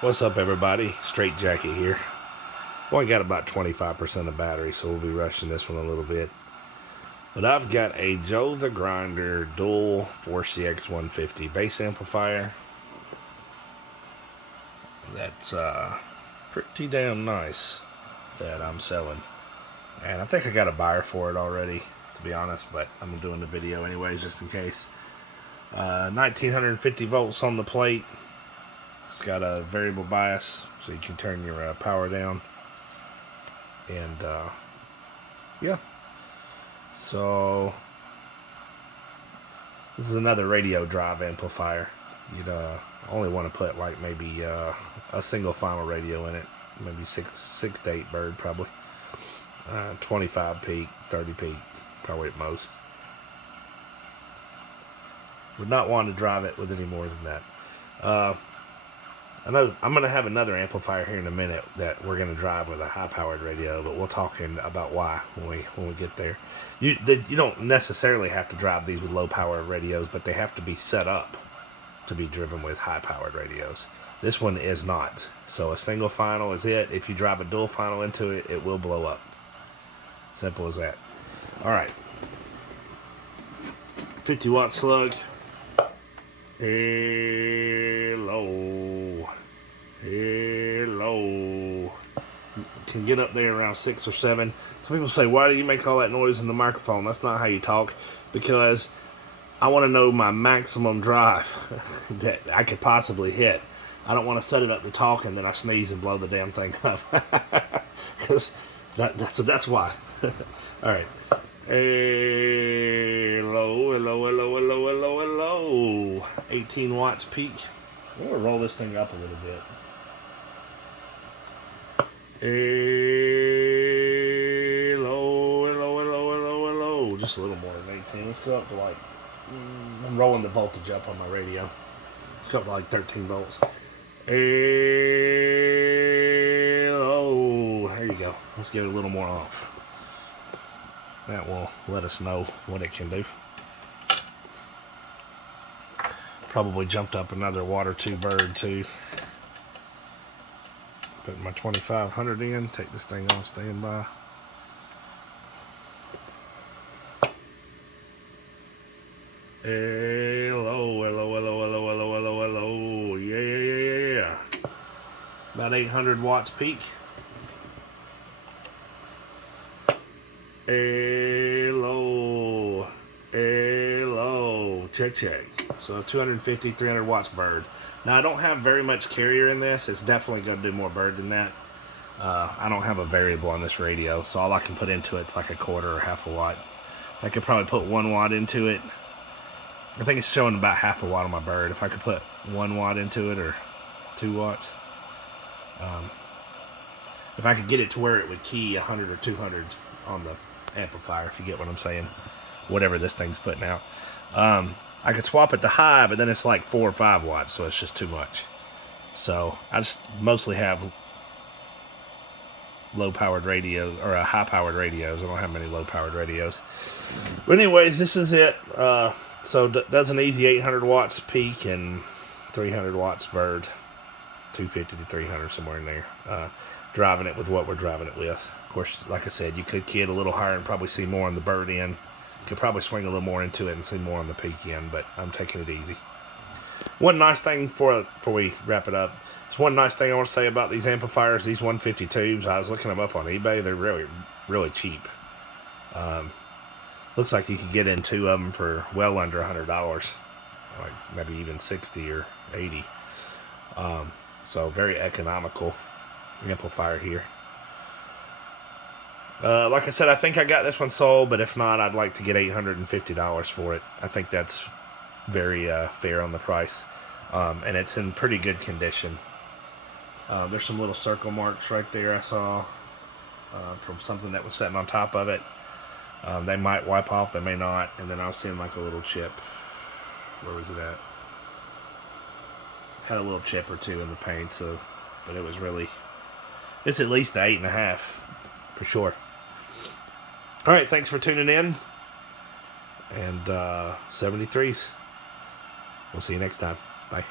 What's up, everybody? Straight Jacket here. Only got about 25% of battery, so we'll be rushing this one a little bit. But I've got a Joe the Grinder dual 4cx150 bass amplifier. That's pretty damn nice that I'm selling. And I think I got a buyer for it already, to be honest, but I'm doing the video anyways just in case. 1950 volts on the plate. It's got a variable bias, so you can turn your power down. And yeah, so this is another radio drive amplifier. You'd only want to put like maybe a single final radio in it, maybe six to 8 bird probably. 25 peak, 30 peak, probably at most. Would not want to drive it with any more than that. I know I'm going to have another amplifier here in a minute that we're going to drive with a high-powered radio, but we'll talk about why when we get there. You don't necessarily have to drive these with low-powered radios, but they have to be set up to be driven with high-powered radios. This one is not. So a single final is it. If you drive a dual final into it, it will blow up. Simple as that. All right. 50-watt slug. Hello. Can get up there around 6 or 7. Some people say, why do you make all that noise in the microphone? That's not how you talk. Because I want to know my maximum drive that I could possibly hit. I don't want to set it up to talk and then I sneeze and blow the damn thing up. Because that's why. All right. Hello. 18 watts peak. I'm going to roll this thing up a little bit. Hello. Just a little more than 18. Let's go up to like, I'm rolling the voltage up on my radio. Let's go up to like 13 volts. Hello. There you go. Let's get it a little more off. That will let us know what it can do. Probably jumped up another watt or two bird too. Put my 2500 in, take this thing off standby. Hello. Yeah. About 800 watts peak. Hello. Check. So 250, 300 watts bird. Now I don't have very much carrier in this. It's definitely going to do more bird than that. I don't have a variable on this radio, so all I can put into it's like a quarter or half a watt. I could probably put 1 watt into it. I think it's showing about half a watt on my bird. If I could put 1 watt into it or 2 watts. If I could get it to where it would key 100 or 200 on the amplifier, if you get what I'm saying. Whatever this thing's putting out. I could swap it to high, but then it's like 4 or 5 watts, so it's just too much. So I just mostly have low-powered radios, or high-powered radios. I don't have many low-powered radios. But anyways, this is it. So does an easy 800 watts peak and 300 watts bird. 250 to 300, somewhere in there. Driving it with what we're driving it with. Of course, like I said, you could key it a little higher and probably see more on the bird end. Could probably swing a little more into it and see more on the peak end, but I'm taking it easy. One nice thing before we wrap it up, there's one nice thing I want to say about these amplifiers, these 150 tubes. I was looking them up on eBay. They're really cheap. Looks like you could get in 2 of them for well under $100, like maybe even 60 or 80. So very economical amplifier here. Like I said, I think I got this one sold, but if not, I'd like to get $850 for it. I think that's very fair on the price. And it's in pretty good condition. There's some little circle marks right there I saw from something that was sitting on top of it. They might wipe off, they may not. And then I was seeing like a little chip. Where was it at? Had a little chip or two in the paint, so, but it was really, it's at least an 8.5 for sure. All right, thanks for tuning in. And 73s. We'll see you next time. Bye.